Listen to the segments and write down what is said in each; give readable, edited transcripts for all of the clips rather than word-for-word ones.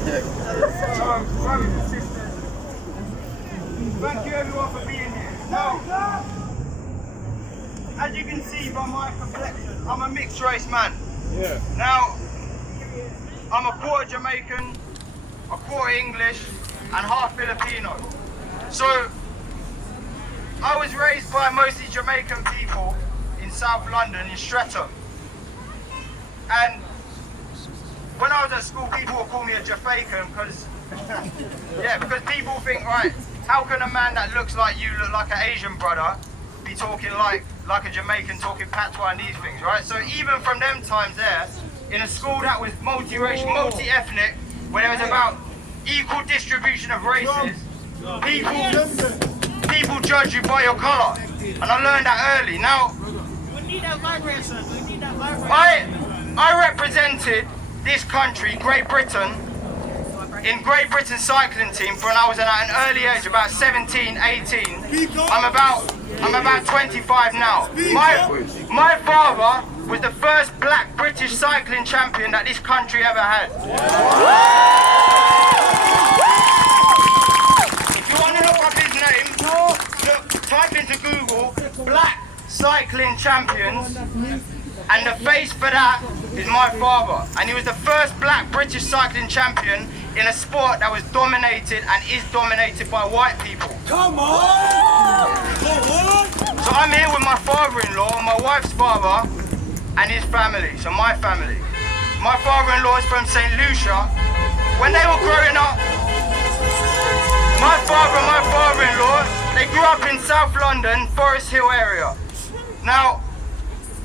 Brothers and sisters, thank you everyone for being here. Now, as you can see by my complexion, I'm a mixed race man. Yeah. Now, I'm a quarter Jamaican, a quarter English, and half Filipino. So, I was raised by mostly Jamaican people in South London, in Streatham. And when I was at school, people would call me a Jafaican because, because people think, right, how can a man that looks like you, look like an Asian brother, be talking like a Jamaican, talking patois and these things, right? So even from them times there, in a school that was multi-racial, multi-ethnic, where there was about equal distribution of races, people judge you by your colour. And I learned that early. Now, I represented this country, Great Britain, in Great Britain cycling team when I was at an early age, about 17, 18. I'm about 25 now. My father was the first black British cycling champion that this country ever had. If you want to look up his name, type into Google, black cycling champions, and the face for that is my father. And he was the first black British cycling champion in a sport that was dominated and is dominated by white people. Come on! So I'm here with my father-in-law, my wife's father, and his family, so my family. My father-in-law is from St. Lucia. When they were growing up, my father and my father-in-law, they grew up in South London, Forest Hill area. Now,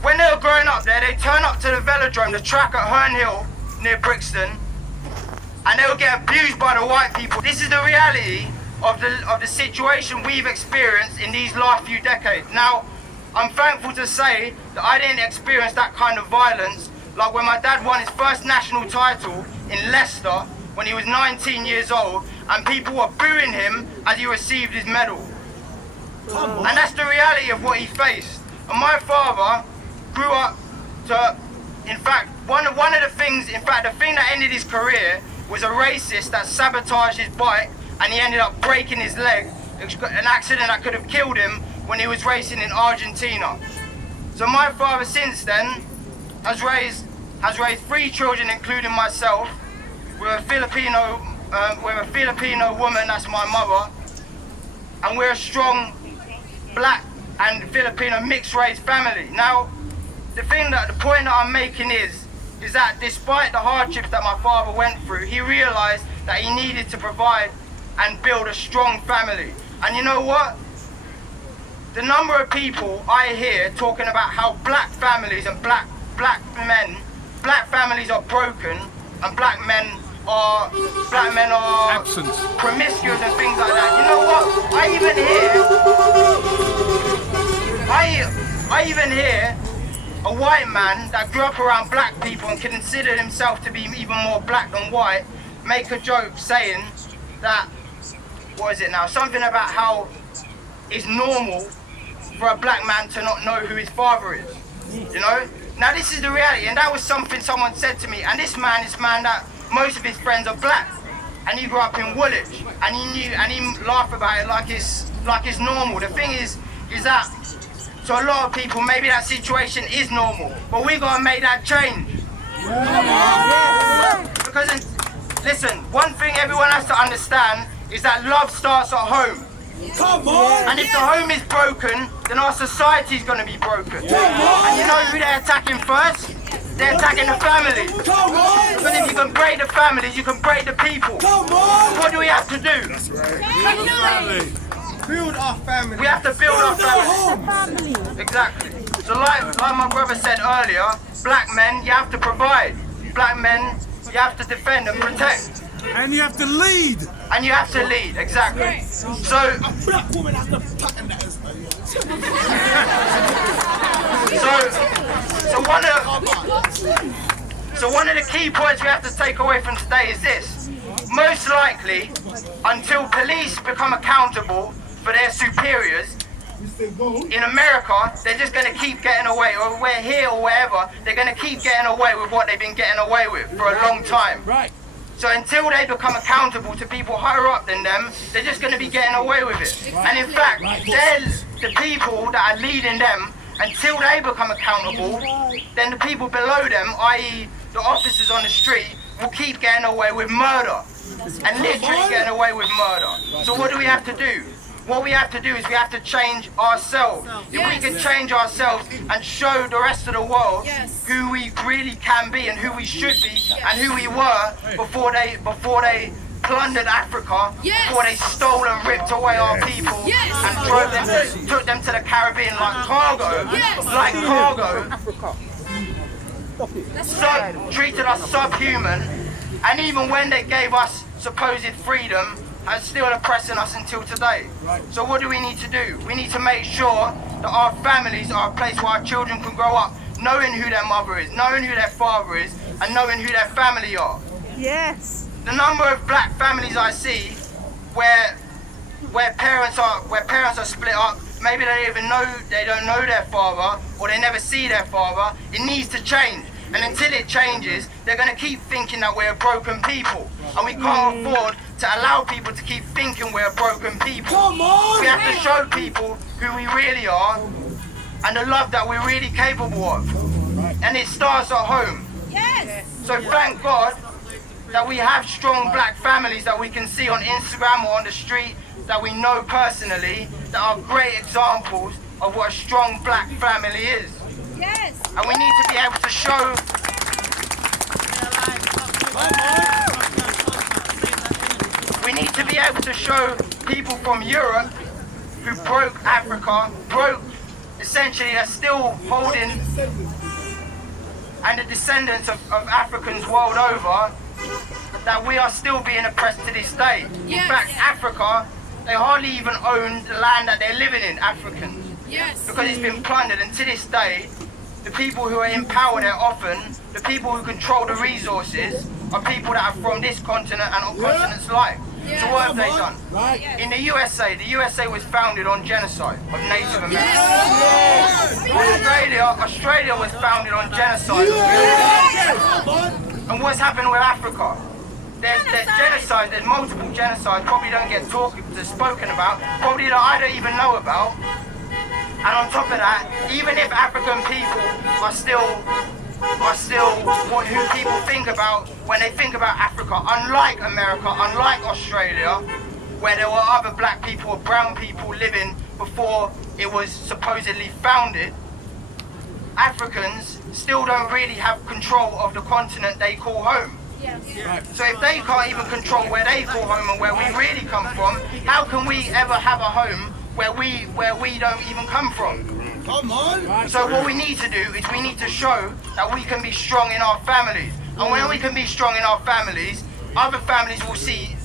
when they were growing up there, they turned up to the velodrome, the track at Herne Hill, near Brixton, and they would get abused by the white people. This is the reality of the situation we've experienced in these last few decades. Now, I'm thankful to say that I didn't experience that kind of violence, like when my dad won his first national title in Leicester when he was 19 years old, and people were booing him as he received his medal. And that's the reality of what he faced. And my father grew up to, in fact, one of the things, the thing that ended his career was a racist that sabotaged his bike, and he ended up breaking his leg, an accident that could have killed him when he was racing in Argentina. So my father since then has raised 3 children, including myself. We're a Filipino woman, that's my mother, and we're a strong black and Filipino mixed race family. Now, the point that I'm making is that despite the hardships that my father went through, he realized that he needed to provide and build a strong family. And you know what? The number of people I hear talking about how black families and black families are broken, and black men are absent, promiscuous and things like that. You know what? I even hear a white man that grew up around black people and considered himself to be even more black than white make a joke saying that, what is it now? Something about how it's normal for a black man to not know who his father is. You know? Now this is the reality, and that was something someone said to me. And this man that most of his friends are black, and he grew up in Woolwich, and he laughed about it like it's normal. The thing is that to a lot of people maybe that situation is normal, but we gotta make that change. Because listen, one thing everyone has to understand is that love starts at home. Come on! And if the home is broken, then our society is going to be broken. And you know who they're attacking first? They're attacking the family. Come on! Because if you can break the families, you can break the people. Come on! What do we have to do? That's right. Build our family. We have to build our family. Exactly. So like my brother said earlier, black men, you have to provide. Black men, you have to defend and protect. And you have to lead. And you have to lead, exactly. So A black woman has to pattern that as So one of the key points we have to take away from today is this. Most likely, until police become accountable for their superiors, in America, they're just going to keep getting away, or we're here or wherever, they're going to keep getting away with what they've been getting away with for a long time. Right. So until they become accountable to people higher up than them, they're just going to be getting away with it. And in fact, they're the people that are leading them. Until they become accountable, then the people below them, i.e. the officers on the street, will keep getting away with murder. And literally getting away with murder. So what do we have to do? What we have to do is we have to change ourselves. If we can change ourselves and show the rest of the world who we really can be and who we should be and who we were before they plundered Africa, before they stole and ripped away our people and took them to the Caribbean like cargo, treated us subhuman, and even when they gave us supposed freedom, are still oppressing us until today. So what do we need to do? We need to make sure that our families are a place where our children can grow up knowing who their mother is, knowing who their father is, and knowing who their family are. Yes. The number of black families I see where parents are split up, maybe they don't know their father, or they never see their father, it needs to change. And until it changes, they're going to keep thinking that we're a broken people. And we can't afford to allow people to keep thinking we're a broken people. Come on! We have to show people who we really are and the love that we're really capable of. And it starts at home. Yes. So thank God that we have strong black families that we can see on Instagram or on the street that we know personally that are great examples of what a strong black family is. Yes. And we need to be able to show people from Europe who broke Africa, essentially are still holding, and the descendants of Africans world over, that we are still being oppressed to this day. In fact, Africa, they hardly even own the land that they're living in, Africans. Yes. Because it's been plundered, and to this day, the people who are in power there often, the people who control the resources, are people that are from this continent and on continents like. So what have they done? In the USA was founded on genocide of Native Americans. Australia was founded on genocide. And what's happened with Africa? There's genocide, there's multiple genocides, probably don't get spoken about, probably that I don't even know about. And on top of that, even if African people are still who people think about when they think about Africa, unlike America, unlike Australia, where there were other black people or brown people living before it was supposedly founded, Africans still don't really have control of the continent they call home. So if they can't even control where they call home and where we really come from, how can we ever have a home where we don't even come from? Come on! So what we need to do is we need to show that we can be strong in our families. And when we can be strong in our families, other families will see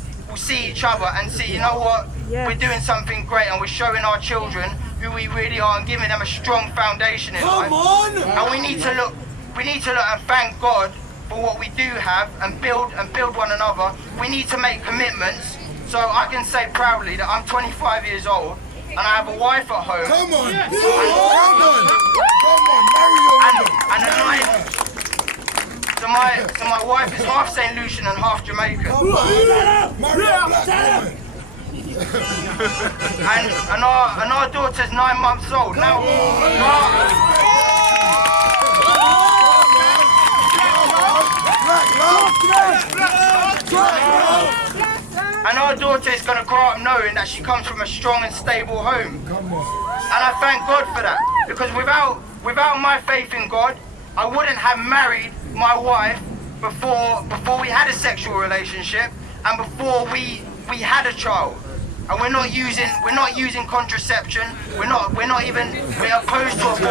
each other and see, you know what, we're doing something great and we're showing our children who we really are and giving them a strong foundation in life. Come on! And we need to look and thank God for what we do have and build one another. We need to make commitments. So I can say proudly that I'm 25 years old and I have a wife at home. Come on! Come on, marry your woman! So my wife is half St. Lucian and half Jamaican. Marry a black woman! and our daughter's 9 months old. Now, and our daughter is going to grow up knowing that she comes from a strong and stable home. And I thank God for that. Because without my faith in God, I wouldn't have married my wife before we had a sexual relationship and before we had a child. And we're not using contraception. We're opposed to abortion.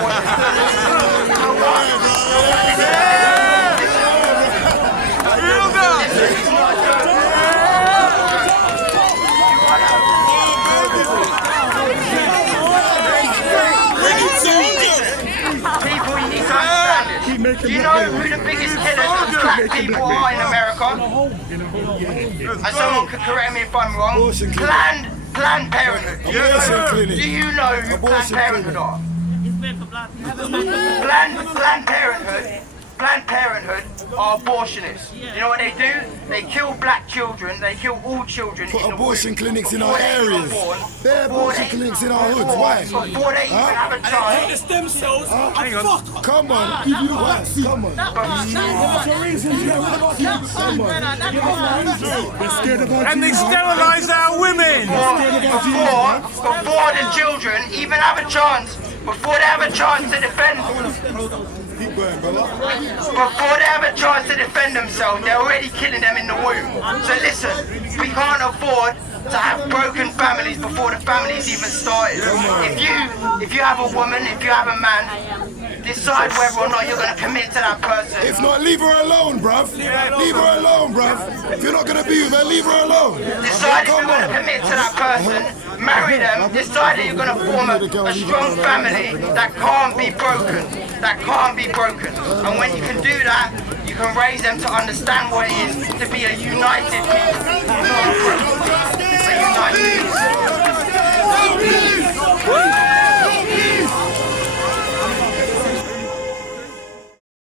You know what? This is not a joke. People, you need to understand this. Do you know who the biggest killers of black people are in America? And someone could correct me if I'm wrong. Planned Parenthood. Do you know who Planned Parenthood are? Planned Parenthood Planned Parenthood are abortionists. You know what they do? They kill black children, they kill all children. Put in the abortion womb clinics in before our they even areas. born, They're before abortion they clinics in even our hoods. born, Why? Before they even have a child. The stem cells. Come on. Come on. And they sterilise our women. Before the children even have a chance, before they have a chance to defend, Keep going, brother. before they have a chance to defend themselves, they're already killing them in the womb. So listen, we can't afford to have broken families before the families even started. If you have a woman, if you have a man, decide whether or not you're going to commit to that person. If not, leave her alone, bruv. Leave her alone, bruv. If you're not going to be with her, leave her alone. Decide if you're going to commit to that person, marry them, decide that you're going to form a strong family that can't be broken. That can't be broken. And when you can do that, you can raise them to understand what it is to be a united people, not a broken